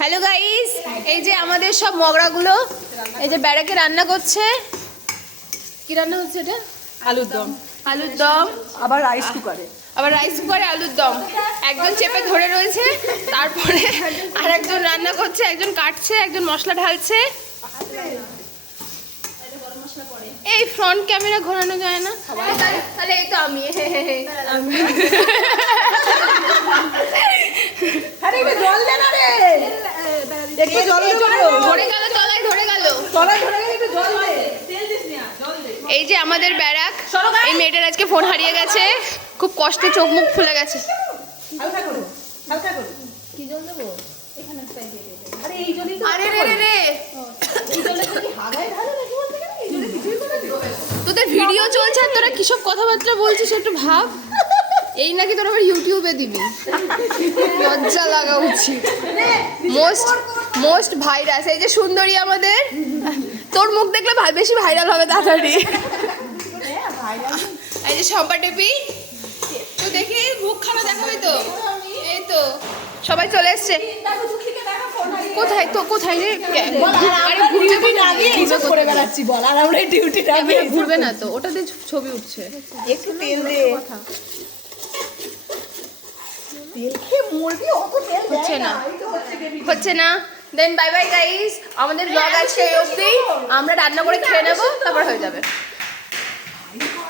Hello guys, এই যে আমাদের সব মগরাগুলো এই যে ব্যারাকে রান্না করছে। কি রান্না হচ্ছে এটা? আলুর দম। আলুর দম, আবার রাইস কুকারে। আবার রাইস কুকারে আলুর দম। একজন চেপে ধরে রয়েছে, তারপরে আর একজন রান্না করছে, একজন কাটছে, একজন মশলা ঢালছে। এই ফ্রন্ট ক্যামেরা ঘোরানো যায় না? তাহলে এই তো আমি। আরে একটু জল দে না রে, একটু জল দে। ধরে গেল, তলায় ধরে গেল। তলায় ধরে গেলে একটু জল দে। তেল দিস না, জল দে। এই যে আমাদের ব্যারাক, এই মেয়েটার আজকে ফোন হারিয়ে গেছে, খুব কষ্টে চোখ মুখ ফুলে গেছে। হালকা করো, হালকা করো। কি জল দেবো? এখানে পাইপ দিয়ে দে। আরে এই জলই তো। আরে রে রে রে, এই জলটা কি হাগায় ঢালে নাকি বলতে গেলে? এই জলে কিছুই করে দিও। তোদের ভিডিও চলছে আর তোরা কিসব কথাবার্তা বলছিস একটু ভাব। এই নাকি তোরা আবার ইউটিউবে দিবি, লজ্জা লাগা উচিত। মোস্ট ভাইরাস এই যে সুন্দরী আমাদের, তোর মুখ দেখলে বেশি ভাইরাল হবে তাড়াতাড়ি। এই যে শম্পা টেপি, তো দেখি মুখ খানা দেখাবি তো। এই তো সবাই চলে এসছে। কোথায় তো, কোথায় রে? আরে ঘুরবে না, এইসব করে বেড়াচ্ছি বল, আর আমরা ডিউটিটা ঘুরবে না তো, ওটাতে ছবি উঠছে। একটু তেল দে। তেল খেয়ে মরবি, অত তেল হচ্ছে দেয় না। না। এই তো হচ্ছে baby। হচ্ছে না। দেন বাই বাই গাইস, আমাদের ব্লগ আছে এই অবধি। আমরা রান্না করে খেয়ে নেবো, তারপর হয়ে যাবে।